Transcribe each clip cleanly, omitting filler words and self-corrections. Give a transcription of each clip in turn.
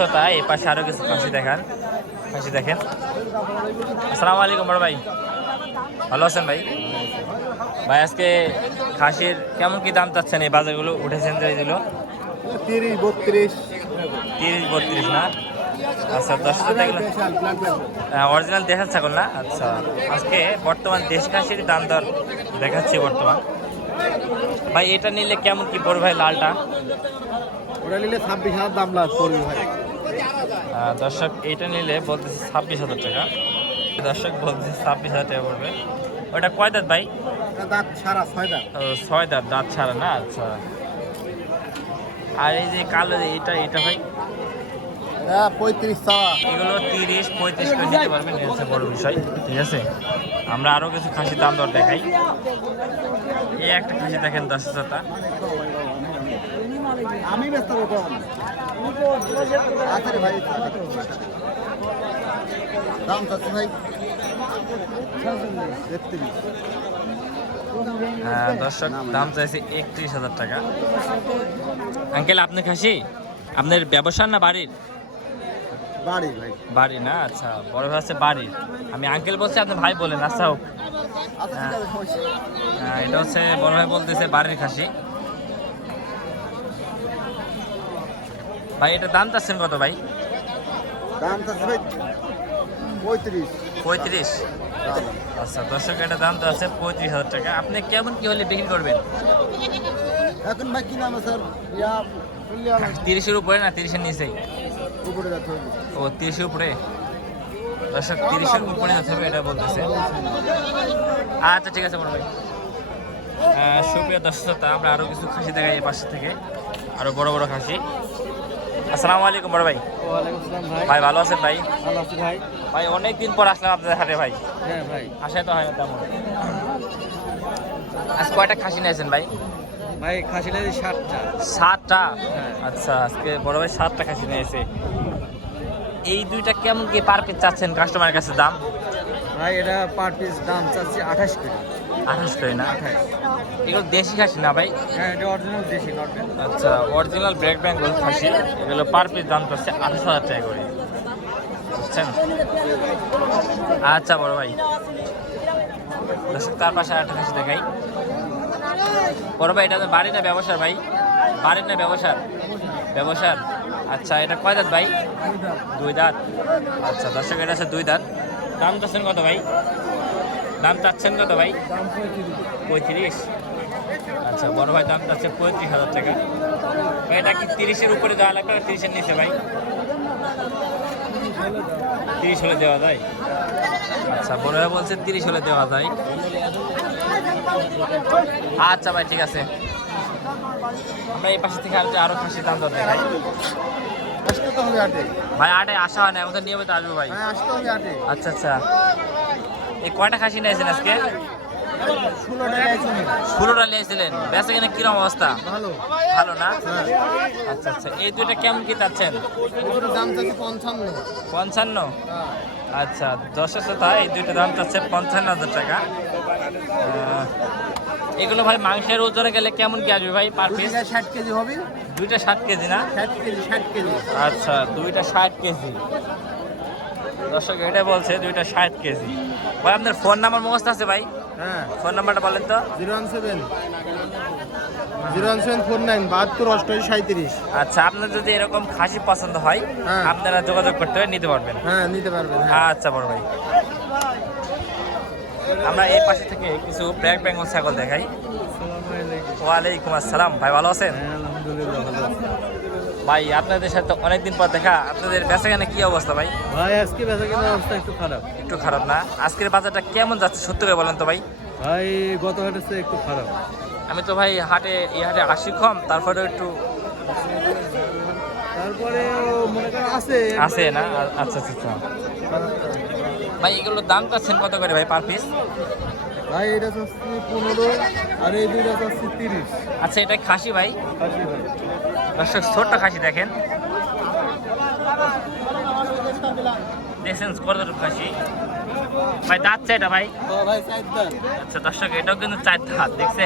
শ্রোতা, এই পাশে আরো কিছু খাসি দেখেন। আসসালামু আলাইকুম বড় ভাই, ভালো আছেন ভাই? ভাই আজকে খাসির কেমন কি দাম চাচ্ছেন? এই বাজারগুলো উঠেছেন যে এগুলো 30-32 না? আচ্ছা, 10 দেখলো অরিজিনাল দেখার ছাগল না? আচ্ছা, আজকে বর্তমান দেশ খাসির দাম দর দেখাচ্ছি বর্তমান। ভাই এটা নিলে কেমন কি পড়বে ভাই? লালটা ওটা নিলে 26,000 দাম পড়বে ভাই। দর্শক এটা নিলে বলতেছে 26,000 টাকা। দর্শক বলতেছে 26,000 টাকা পড়বে। ওটা কয় দাঁত ভাই? দাঁত ছাড়া 6 দাঁত। 6 দাঁত, দাঁত ছাড়া না? আচ্ছা, আর এই যে কালো এটা ভাই? 35 চাওয়া। এগুলো 30-35 করে নিতে পারবেন, এটা হচ্ছে বড় বিষয়। ঠিক আছে, আমরা আরো কিছু খাসির দাম দর দেখাই। এই একটা খাসি দেখেন 10,000 টাকা। আমি ব্যস্ত হবো আচ্ছা ভাই, দাম চাচ্ছি ভাই 33। দর্শক দাম চাইছে 31,000 টাকা। আঙ্কেল আপনি খাসি আপনার ব্যবসা না বাড়ির? বাড়ি ভাই, বাড়ি না? আচ্ছা, বড় ভাই আছে বাড়ির। আমি আঙ্কেল বলছি, আপনি ভাই বলেন। আচ্ছা হোক। এটা হচ্ছে বড় ভাই বলতেছে বাড়ির খাসি। ভাই এটা দাম চাচ্ছেন কত ভাই? দাম চাচ্ছি ভাই 35। আচ্ছা দর্শক, এটা দাম তো আছে 35,000 টাকা। আপনি কেমন কি হলে বিক্রি করবেন? এখন ভাই কি নাম স্যার? 30-এর উপরে না 30-এর নিচেই? উপরে যাচ্ছে। ও 30-এর উপরে। দর্শক 30-এর উপরে যাচ্ছে এটা বলতেছে। আচ্ছা ঠিক আছে বড় ভাই। সুপ্রিয় দর্শক, আমরা আরো কিছু খাসি দেখাই এই পাশে থেকে, আরো বড় বড় খাসি। আসসালামু আলাইকুম বড় ভাই। ওয়ালাইকুম আসসালাম ভাই। ভাই ভালো আছেন ভাই? ভালো আছি ভাই। ভাই অনেকদিন পর আসলাম আপনাদের হাটে ভাই। হ্যাঁ ভাই। আসাই তো হয় না তেমন। আজ কয়টা খাসি নিয়েছেন ভাই? ভাই খাসি নিয়েছি 7টা। 7টা? হ্যাঁ। আচ্ছা, আজকে বড় ভাই 7টা খাসি নিয়েছে। এই দুইটা কেমন কি পার পিস চাচ্ছেন কাস্টমারের কাছে দাম? ভাই এটা পার পিস দাম চাচ্ছি 28 করে। 28 করে না? 28। এগুলো দেশি খাসি না ভাই? হ্যাঁ এটা অরিজিনাল দেশি নট। আচ্ছা, অরিজিনাল ব্ল্যাক বেঙ্গল খাসি। এগুলো পার পিস দাম চাচ্ছে 28,000 টাকা করে, বুঝছেন? আচ্ছা বড় ভাই, দর্শক তার পাশে আরেকটা খাসি দেখাই। বড় ভাই এটা তো বাড়ি না ব্যবসার ভাই? বাড়ির না ব্যবসার? ব্যবসার। আচ্ছা, এটা কয় দাঁত ভাই? 2 দাঁত। আচ্ছা দর্শক, এটা আছে 2 দাঁত। দাম চাচ্ছেন কত ভাই? দাম চাচ্ছেন কত ভাই? 35। আচ্ছা, বড় ভাই দাম চাচ্ছে 35,000 টাকা। ভাই এটা কি 30-এর উপরে দেওয়া লাগবে না 30-এর নিচে ভাই? 30 হলে দেওয়া যায়। আচ্ছা, বড় ভাই বলছে 30 হলে দেওয়া যায়। আচ্ছা ভাই ঠিক আছে, আমরা এই পাশে থেকে আরো খাসি দাম দর দেখাই। আসতে তো হবে আটে ভাই আটে আসা হয় না, আমাদের নিয়মিত আসবে ভাই। হ্যাঁ আসতে হবে আটে। আচ্ছা আচ্ছা, এই কয়টা খাসি নিয়েছেন আজকে? 16 টাকা 16টা নিয়েছিলেন। বেচা কিনা কিরম অবস্থা? ভালো। ভালো না? আচ্ছা আচ্ছা, এই দুইটা কেমন কি চাচ্ছেন? এগুলোর দাম চাচ্ছি 55। 55? হ্যাঁ। আচ্ছা, 10 তাই এই দুইটা দাম চাচ্ছে 55,000 টাকা। এগুলো ভাই মাংসের ওজনে গেলে কেমন কি আসবে ভাই পার পিস? 60 কেজি হবে। দুইটা 60 কেজি না? 60 কেজি। আচ্ছা, দুইটা 60 কেজি। দর্শক এটা বলছে দুইটা 60 কেজি। ভাই আপনার ফোন নাম্বার মুখস্থ আছে ভাই? হ্যাঁ। ফোন নাম্বারটা বলেন তো। 017 017 49 72 88 37। আচ্ছা, আপনার যদি এরকম খাসি পছন্দ হয়, হ্যাঁ। আপনারা যোগাযোগ করতে হবে, নিতে পারবেন। হ্যাঁ নিতে পারবেন। আচ্ছা বড় ভাই, আমরা এই পাশে থেকে কিছু ব্ল্যাক বেঙ্গল ছাগল দেখাই। ওয়ালাইকুম আসসালাম ভাই, ভালো আছেন? আলহামদুলিল্লাহ ভালো। ভাই আপনাদের সাথে অনেকদিন পর দেখা, আপনাদের বেচাকেনা কি অবস্থা ভাই? ভাই আজকে বেচাকেনার অবস্থা একটু খারাপ। একটু খারাপ না? আজকের বাজারটা কেমন যাচ্ছে সত্যি করে বলেন তো ভাই? ভাই গত হাটের চেয়ে একটু খারাপ। আমি তো ভাই এই হাটে আসি কম, তারপরে একটু তারপরে মনে করেন আছে না? আচ্ছা আচ্ছা আচ্ছা ভাই, এগুলোর দাম চাচ্ছেন কত করে ভাই পার পিস? ভাই এটা চাচ্ছি 15 আর এই দুইটা চাচ্ছি 30। আচ্ছা, এটা খাসি ভাই? খাসি ভাই। দর্শক ছোট্ট খাসি দেখেন, দেখছেন কতটুকু খাসি ভাই? দাঁত চাইটা ভাই? ভাই 4 দাঁত। আচ্ছা দর্শক, এটাও কিন্তু 4 দাঁত। দেখছে,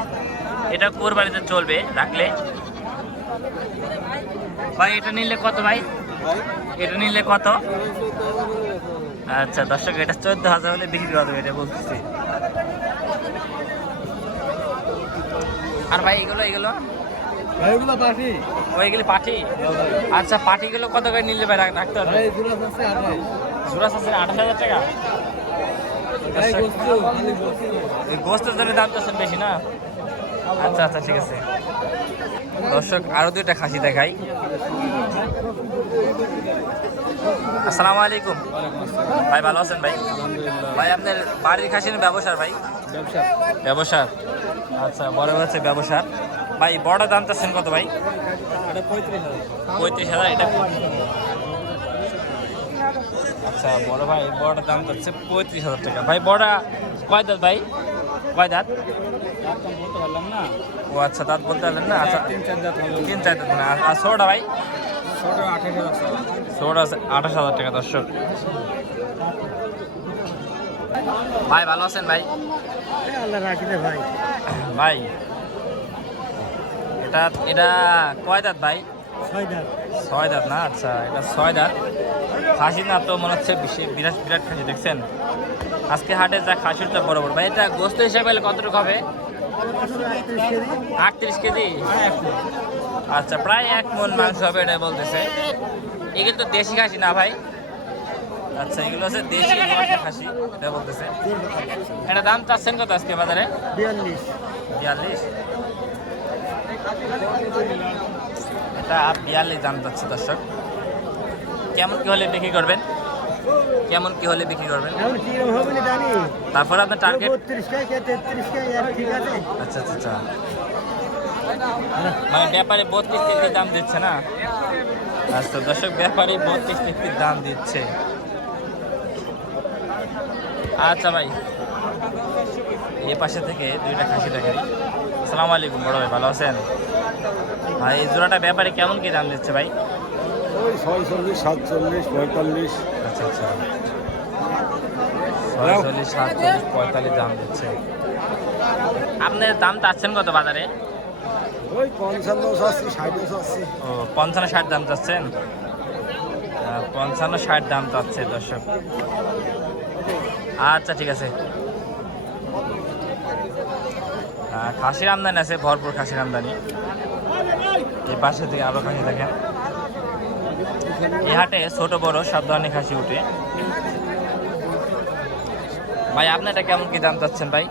এটা কোরবানিতে চলবে রাখলে। ভাই এটা নিলে কত ভাই? ভাই এটা নিলে কত? আচ্ছা দর্শক, এটা 14,000 হলে বিক্রি করা যাবে, এটা বলতেছি। আর ভাই এগুলো এগুলো ভাই ওগুলো পাঠি ওইগুলি পাঠি। আচ্ছা পাঠিগুলো কত করে নিলে ভাই রাখতে হবে? ভাই জোড়া আছে 28 জোড়া আছে 28,000 টাকা। ভাই গোস্ত খালি গোস্ত এই গোস্তের জন্য দাম তো বেশি না? আচ্ছা আচ্ছা ঠিক আছে। দর্শক আরো দুইটা খাসি দেখাই। আসসালামু আলাইকুম ভাই, ভালো আছেন ভাই? ভাই আপনার বাড়ির খাসি না ব্যবসার ভাই? ব্যবসা ব্যবসার। আচ্ছা বড় হচ্ছে ব্যবসার। ভাই বড় দাম চাচ্ছেন কত ভাই? এটা 35,000 35,000 এটা। আচ্ছা বড় ভাই বড় দাম চাচ্ছে 35,000 টাকা। ভাই বড় কয় দাঁত ভাই? কয় দাঁত? দাম বলতে পারলাম না। ও আচ্ছা দাঁত বলতে পারলেন না। আচ্ছা 3-4 দাঁত হবে। 3-4 দাঁত না। আর ছোটটা ভাই? ছোট 28,000 ছোট আছে 28,000 টাকা। দর্শক ভাই ভালো আছেন ভাই? আল্লাহ রাখি রে ভাই। ভাই এটা এটা কয় দাঁত ভাই? 6 দাঁত 6 দাঁত না? আচ্ছা এটা 6 দাঁত। খাসি না তো মনে হচ্ছে বিরাট বিরাট খাসি দেখছেন। আজকে হাটে যা খাসির তো বড় বড়। ভাই এটা গোস্ত হিসাবে কতটুকু হবে? 38 কেজি। আচ্ছা প্রায় 1 মণ মাংস হবে এটা বলতেছে। এগুলো তো দেশি খাসি না ভাই? আচ্ছা এগুলো হচ্ছে দেশি খাসি এটা বলতেছে। এটা দাম চাচ্ছেন কত আজকে বাজারে? 42 42। এটা 42 দাম চাচ্ছে দর্শক। কেমন কি হলে বিক্রি করবেন? কেমন কি হলে বিক্রি করবেন? এখন কি রকম হবে না জানি। তারপর আপনার টার্গেট? 32 কে 33 কে আর ঠিক আছে। আচ্ছা আচ্ছা আচ্ছা, মানে ব্যাপারে 32-33 দাম দিচ্ছে না? আচ্ছা দর্শক ব্যাপারে 32-33 দাম দিচ্ছে। আচ্ছা ভাই এই পাশে থেকে দুইটা খাসি দেখাই। আসসালামু আলাইকুম বড় ভাই, ভালো আছেন? ভাই এই জোড়াটা ব্যাপারে কেমন কি দাম দিচ্ছে ভাই? ওই 46 47 45। আচ্ছা আচ্ছা 46 47 45 দাম দিচ্ছে। আপনার দাম চাচ্ছেন কত বাজারে? ওই 55 আছে 60 আছে। ও 55-60 দাম চাচ্ছেন? 55-60 দাম চাচ্ছে দর্শক। আচ্ছা ঠিক আছে। খাসির আমদানি আছে, ভরপুর খাসির আমদানি। এই পাশে থেকে আরো খাসি দেখেন। এই হাটে ছোট বড় সব ধরনের খাসি উঠে। ভাই আপনি এটা কেমন কি দাম চাচ্ছেন ভাই?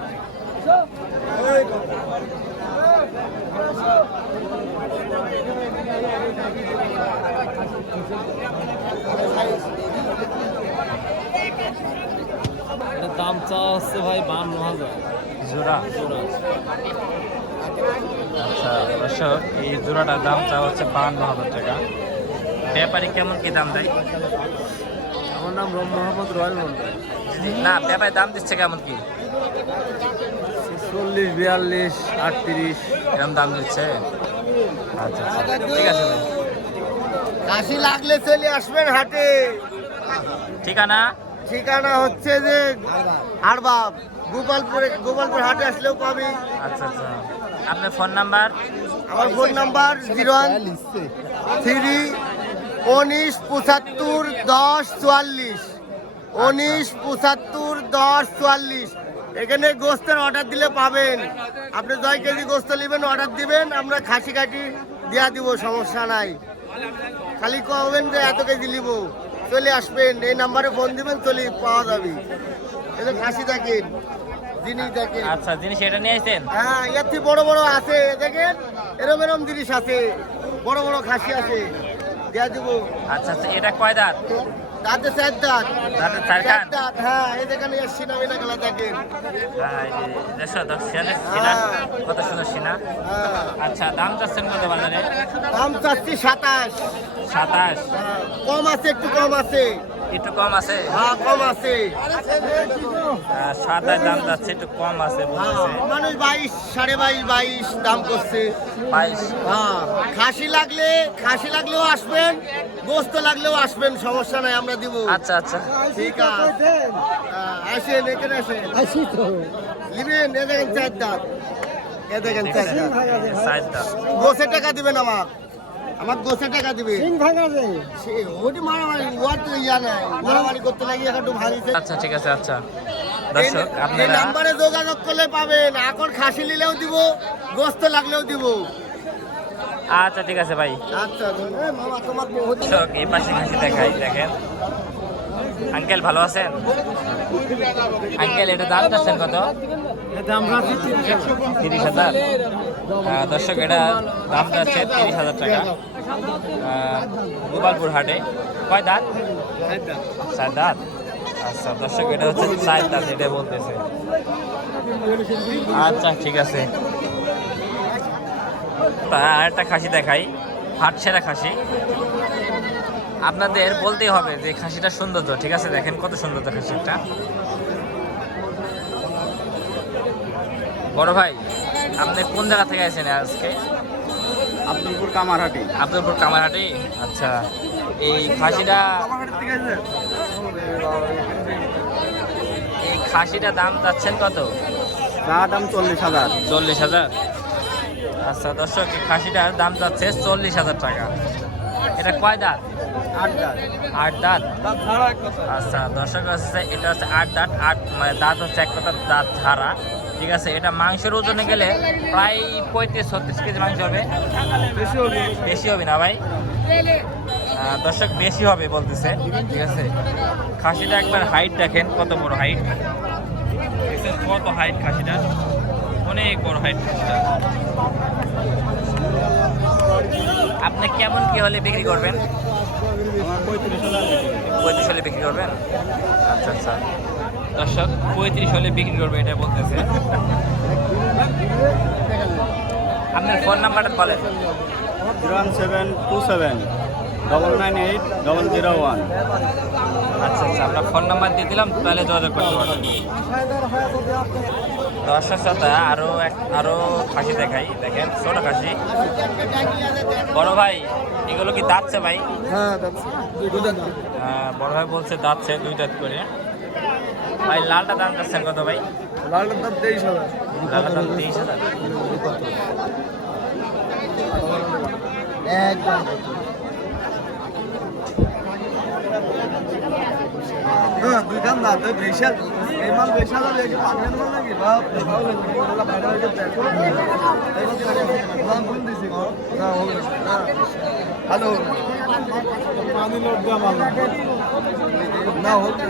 দাম চা হচ্ছে ভাই 52,000 জোড়া। আচ্ছা দর্শক এই জোড়াটার দাম চা হচ্ছে 52,000 টাকা। ব্যাপারী কেমন কি দাম দেয়? আমার নাম মোহাম্মদ রয়্যাল মন্ডল। না ব্যাপারী দাম দিচ্ছে কেমন কি? 40 42 38 এরকম দাম দিচ্ছে। আচ্ছা আচ্ছা ঠিক আছে ভাই। কাশি লাগলে চলে আসবেন হাটে। ঠিকানা? ঠিকানা হচ্ছে যে আরবাব গোপালপুর হাটে আসলেও পাবি। আচ্ছা আচ্ছা আপনার ফোন নাম্বার? আমার ফোন নাম্বার 013 19 75 10 44 19 75 10 44। এখানে গোস্তের অর্ডার দিলে পাবেন। আপনি 10 কেজি গোস্ত নেবেন, অর্ডার দিবেন, আমরা খাসি কাটি দেওয়া দিব, সমস্যা নাই। খালি কবেন যে এত কেজি নিব, চলে আসবেন, এই নাম্বারে ফোন দিবেন, চলে পাওয়া যাবে। এটা খাসি দেখেন, জিনিস দেখেন। আচ্ছা জিনিস এটা নিয়ে আসছেন? হ্যাঁ এর থেকে বড় বড় আছে দেখেন, এরম এরম জিনিস আছে, বড় বড় খাসি আছে, দেওয়া দেবো। আচ্ছা আচ্ছা এটা কয় দাঁত? দাঁতে 4 দাঁত। দাঁতের 4 কান? দাঁত, হ্যাঁ এই যেখানে এসছি না ওইটা গেলা দেখেন। কত সুন্দর সিনা। হ্যাঁ আচ্ছা দাম চাচ্ছেন কত বাজারে? দাম চাচ্ছি 27। 27? কম আছে, একটু কম আছে। একটু কম আছে? হ্যাঁ কম আছে। 27 দাম যাচ্ছে, একটু কম আছে বলতেছে। মানুষ 22 22.5 22 দাম করছে। 22? হ্যাঁ খাসি লাগলেও আসবেন, গোস্ত লাগলেও আসবেন, সমস্যা নাই, আমরা দিব। আচ্ছা আচ্ছা ঠিক আছে, আসেন এখানে আসেন। নিবেন, এ দেখেন 4 দাঁত, এ দেখেন 4 দাঁত। 4 দাঁত। গোসের টাকা দিবেন আমার, আমার গোসে টাকা দিবে ওটি মারামারি ওর তো ইয়া নাই মারামারি করতে লাগি একটু ভারী আচ্ছা ঠিক আছে। আচ্ছা দর্শক এই আপনারা নাম্বারে যোগাযোগ করলে পাবেন এখন খাসি নিলেও দিব গোস্ত লাগলেও দিব আচ্ছা ঠিক আছে ভাই। আচ্ছা মামা তোমার বহুত দর্শক এই পাশে খাসি দেখাই দেখেন। আঙ্কেল ভালো আছেন? আঙ্কেল এটা দাম চাচ্ছেন কত? 30,000। দর্শক এটা দাম যাচ্ছে 30,000 টাকা। গোপালপুর হাটে। কয় দাঁত? 4 দাঁত। আচ্ছা দর্শক এটা হচ্ছে 4 দাঁত এটা বলতেছে। আচ্ছা ঠিক আছে। আর একটা খাসি দেখাই, হাট সেরা খাসি। আপনাদের বলতেই হবে যে খাসিটা সৌন্দর্য, ঠিক আছে? দেখেন কত সুন্দর খাসিটা। বড় ভাই আপনি কোন জায়গা থেকে আসেন আজকে? আব্দুলপুর কামারহাটি। আব্দুলপুর কামারহাটি। আচ্ছা এই খাসিটা দাম চাচ্ছেন কত? দাম 40,000। 40,000। আচ্ছা দর্শক এই খাসিটার দাম যাচ্ছে 40,000 টাকা। এটা কয় দাঁত? 8 দাঁত। 8 দাঁত। আচ্ছা দর্শক হচ্ছে এটা হচ্ছে 8 দাঁত। 8 মানে দাঁত হচ্ছে এক কথা দাঁত ঝাড়া, ঠিক আছে? এটা মাংসের ওজনে গেলে প্রায় 35-36 কেজি মাংস হবে। বেশি হবে না ভাই? দর্শক বেশি হবে বলতেছে, ঠিক আছে? খাসিটা একবার হাইট দেখেন কত বড় হাইট, কত হাইট খাসিটা, অনেক বড় হাইট খাসিটা। আপনি কেমন কি হলে বিক্রি করবেন? 35 হলে বিক্রি করবেন। আচ্ছা আচ্ছা দর্শক 35 হলে বিক্রি করবে এটা বলতেছে। আপনার ফোন নাম্বারটা বলেন। 01727998001। আচ্ছা আচ্ছা আমরা ফোন নাম্বার দিয়ে দিলাম, তাহলে যোগাযোগ করতে পারবেন। দর্শক শ্রোতা আরো খাসি দেখাই, দেখেন ছোট খাসি। বড় ভাই এগুলো কি দাঁতছে ভাই? হ্যাঁ বড় ভাই বলছে দাঁতছে 2 দাঁত করে। ভাই লালটা দাম চাচ্ছেন কত ভাই? লালটার দাম 23,000। লালটার দাম 23,000। হ্যাঁ দুই দাম দাঁত বেশাল এই মাল বেশাল হবে কি পাগলের মাল নাকি বাপ তাহলে বড়লা বাইরে হইতে দেখো দাম কোন দিছি না হবে না হ্যালো পানি লোড দাম না হবে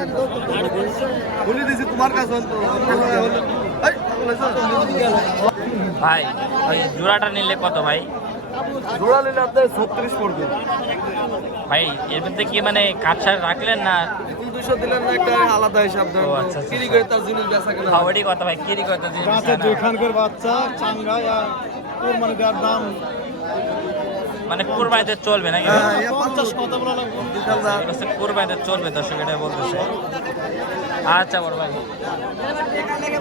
বলি দিছি তোমার কাছে তো এই ভাই ওই জোড়াটা নিলে কত ভাই? জোড়া নিলে আপনার 36 পড়বে ভাই এর মধ্যে কি মানে কাটছাড় রাখলেন না? 200 দিলেন না একটা আলাদা হিসাব দেন। ও আচ্ছা আচ্ছা। কিরি করে তার জিনিস বেচা কেনা খাওয়ারই কথা ভাই, কিরি কথা জিনিস রাতে দুইখানকার বাচ্চা চাঙ্গাই আর কুরবানি দেওয়ার দাম মানে কুরবানিতে চলবে নাকি? হ্যাঁ 50 কত বলা লাগবে আচ্ছা কুরবানিতে চলবে দর্শক এটা বলতেছে। আচ্ছা বড় ভাই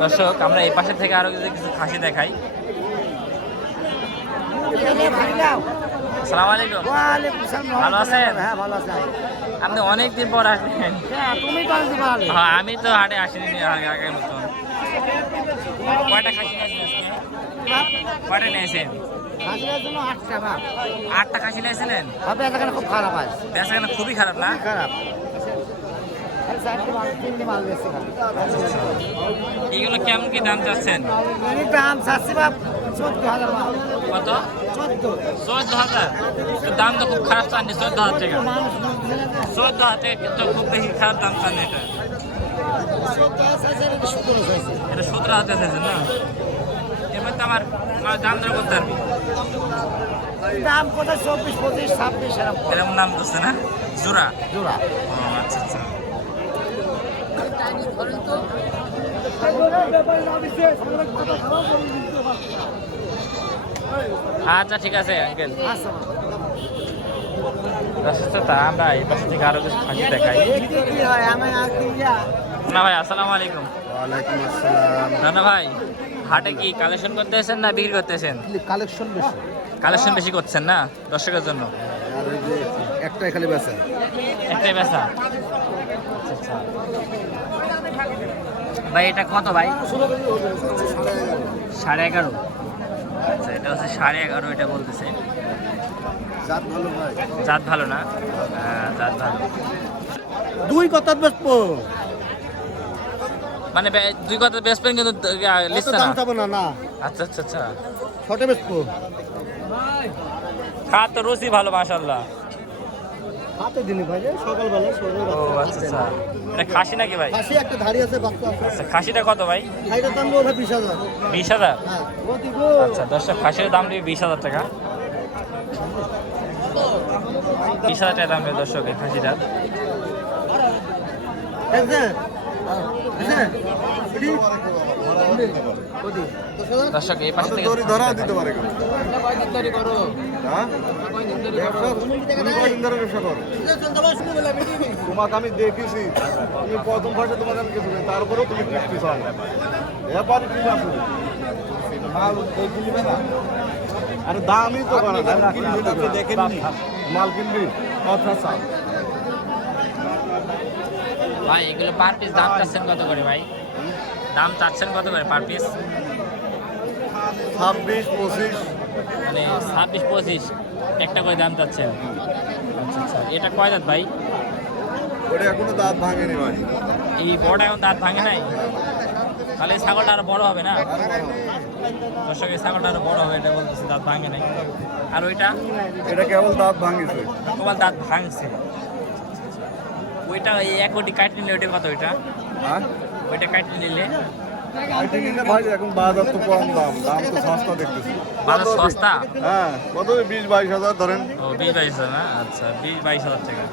দর্শক আমরা এই পাশে থেকে আরো কিছু খাসি দেখাই। আসসালামু আলাইকুম। ভালো আছেন? হ্যাঁ ভালো আছে আপনি অনেকদিন পর আসলেন। তুমি কোন দিন ভালো হ্যাঁ আমি তো হাটে আসিনি আগের মতন। কয়টা খাসি নিয়েছেন আজকে? কয়টা নিয়েছেন? খাসির জন্য 8টা না 8টা খাসি নিয়েছিলেন? হবে এখানে খুব খারাপ আছে বেচা কেনা খুবই খারাপ না? খারাপ এইগুলো কেমন কি দাম চাচ্ছেন? দাম চাচ্ছি বাপ 14,000 কত? 14,000। দাম তো খুব খারাপ চাননি 14,000 টাকা। 14,000 টাকা তো খুব বেশি খারাপ দাম চাননি এটা। এটা 17,000 টাকা চাইছেন না? এবার তো আমার দাম দর করতে পারবি। দাম কত 24, 25, 26 এরকম দাম দিচ্ছে না? জোড়া? জোড়া ও আচ্ছা আচ্ছা। আচ্ছা ঠিক আছে আঙ্কেল। তা আমরা এই পাশে থেকে আরো কিছু খাসি দেখাই। না ভাই আসসালামু আলাইকুম। ওয়ালাইকুম আসসালাম না ভাই হাটে কি কালেকশন করতে এসেছেন না বিক্রি করতে এসেছেন? কালেকশন বেশি কালেকশন বেশি করছেন না দর্শকের জন্য? আর ওই যে একটাই খালি বেচা একটাই বেচা। আচ্ছা আচ্ছা ভাই এটা কত ভাই? 11.5। আচ্ছা এটা হচ্ছে 11.5 এটা বলতেছে। জাত ভালো ভাই। জাত ভালো না? জাত ভালো। দুই কথা বেচবো, মানে দুই কথা বেচবেন কিন্তু লিখছে না? দাম চাবো না না। আচ্ছা আচ্ছা আচ্ছা। ছোটে বেচবো। খাওয়ার তো রুচি ভালো মাশাআল্লাহ। হাতে দিলি ভাই সকালবেলা ও আচ্ছা আচ্ছা। এটা খাসি নাকি ভাই? খাসি একটা ধারি আছে বাচ্চা আছে। আচ্ছা খাসিটা কত ভাই? খাইটার দাম ভাই 20,000। 20,000? হ্যাঁ ও দিব। আচ্ছা দর্শক খাসির দাম নেবে 20,000 টাকা। 20,000 টাকা দাম নেবে দর্শক এই খাসিটা। দর্শক এই পাশে থেকে ধরা দিতে পারে। তোমাকে আমি দেখেছি, তুমি প্রথম ভাষা তোমাকে আমি কিছু নেই, তারপরেও তুমি কিনতে চাও। ব্যাপার কি আছে? মাল কিনবে না, আরে দামই তো দেখেন মাল কিনবি। আচ্ছা ভাই এগুলো পার পিস দাম চাচ্ছেন কত করে ভাই? দাম চাচ্ছেন কত করে পার পিস? 26-25। মানে 26-25 একটা করে দাম চাচ্ছেন। আচ্ছা আচ্ছা। এটা কয় দাঁত ভাই? ওটা এখনো দাঁত ভাঙেনি ভাই। এই বড়টা এখন দাঁত ভাঙে নাই? তাহলে এই ছাগলটা আরো বড় হবে না? দর্শক এই ছাগলটা আরো বড় হবে, এটা বলতেছে দাঁত ভাঙে নাই। আর ওইটা? এটা কেবল দাঁত ভাঙিছে। কেবল দাঁত ভাঙছে। ওইটা এই এক কোটি কাট নিলে ওইটা কত? ওইটা হ্যাঁ ওইটা কাট নিলে ভাই এখন বাজার তো কম দাম, দাম তো সস্তা দেখতেছি। বাজার সস্তা? হ্যাঁ কত 20-22 হাজার ধরেন। ও 20-22 না? আচ্ছা 20-22 হাজার টাকা।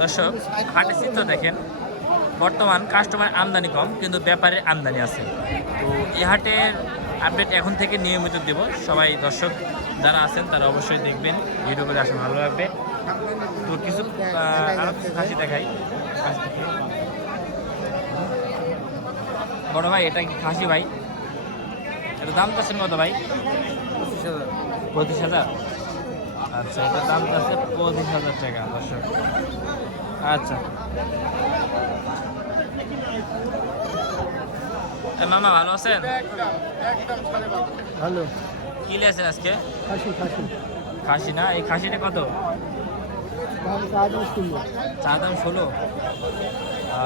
দর্শক হাটের চিত্র দেখেন, বর্তমান কাস্টমার আমদানি কম কিন্তু ব্যাপারের আমদানি আছে। তো এই হাটের আপডেট এখন থেকে নিয়মিত দেব। সবাই দর্শক যারা আছেন তারা অবশ্যই দেখবেন, ভিডিও করে আসলে ভালো লাগবে। তো কিছু আরো কিছু খাসি দেখাই। বড় ভাই এটা কি খাসি ভাই? এটা দাম চাচ্ছেন কত ভাই? 25,000। আচ্ছা এটার দাম আছে 25,000 টাকা দর্শক। আচ্ছা মামা ভালো আছেন? ভালো। কি লিয়েছেন আজকে? খাসি খাসি না? এই খাসিটা কত? চা দাম 16।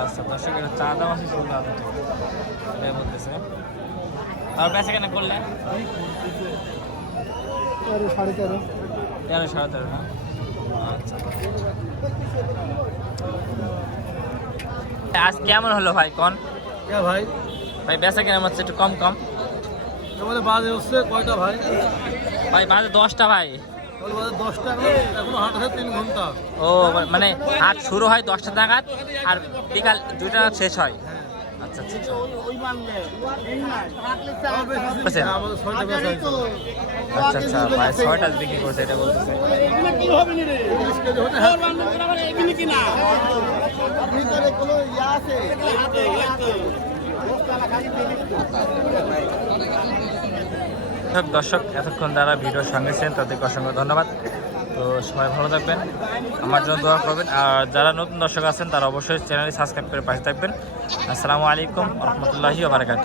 আচ্ছা দর্শক এটা চা দাম আছে 16,000 টাকা এটাই বলতেছে। আর বেচা কেনা করলেন? 13.5। 13-13.5 না? আচ্ছা আজ কেমন হলো ভাই কোন? ভাই ভাই বেচা কেনা হচ্ছে একটু কম কম। তোমাদের বাজে হচ্ছে কয়টা ভাই? ভাই বাজে 10টা ভাই। 10টা, এখনো হাট আছে 3 ঘন্টা। ও মানে হাট শুরু হয় 10টা নাগাদ আর বিকাল 2টা শেষ হয়। আচ্ছা আচ্ছা আচ্ছা। আচ্ছা আচ্ছা ভাই 6টা বিক্রি করছে এটা বলতেছে। দর্শক এতক্ষণ যারা ভিডিওর সঙ্গে ছিলেন তাদেরকে অসংখ্য ধন্যবাদ। তো সবাই ভালো থাকবেন, আমার জন্য দোয়া করবেন। আর যারা নতুন দর্শক আছেন তারা অবশ্যই চ্যানেলটি সাবস্ক্রাইব করে পাশে থাকবেন। আসসালামু আলাইকুম ওয়া রাহমাতুল্লাহি ওয়া বারাকাতুহু।